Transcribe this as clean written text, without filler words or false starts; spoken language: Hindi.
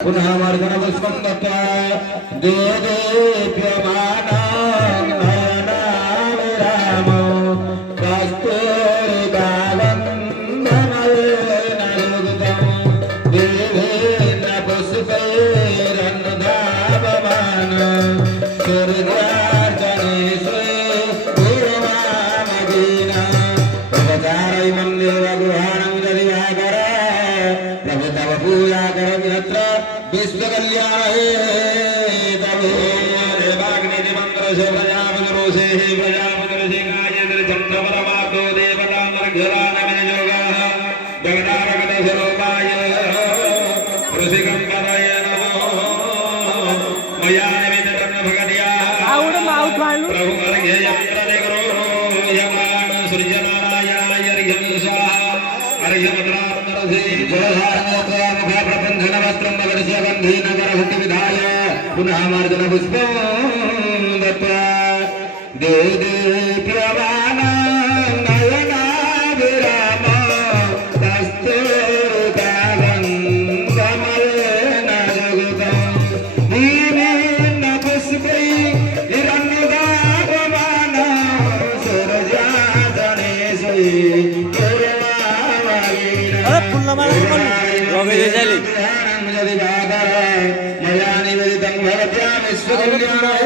पुनः मर्दनपुष्पं दत्त्वा देदेप्यमानं नयनाभिरामो कस्तूरिकागन्धमयेन युक्तं विभिन्न पुष्पैरनुधावमानं सूर्यार्चनेषु गुरुमामदीनं प्रभचारयिमं देवगृहाणं ददिवाकर प्रभु तव पूजा करमि अत्र विश्वकल्याणे तवे देवाग्नि मंत्र से प्रजापति रोषे प्रजापति गायत्री चंद्र परमात्मो देवता नरघरानमे योगः जगदारगत स्वरूपाय ऋषिकं पदये नमो मया निमित्तं भगत्या प्रभु अर्घ्य यंत्र निगरो यमान सृजनारायण अर्घ्यं स्वाहा अर्घ्यमद्रार्णरसे जलधारणे प्रबंधन वस्त्रं नगरस्य गंधी नगर भट्टि विधाय पुनः मार्जन पुष्पं दत्त्वा देदेप्यमानं नयनाभिरामं कस्तूरिकागन्धमयेन युक्तं विभिन्न पुष्पैरनुधावमानं सूर्यार्चनेषु गुरुमामदीनं मया निवेदितं भवत्या विश्वकल्याणाय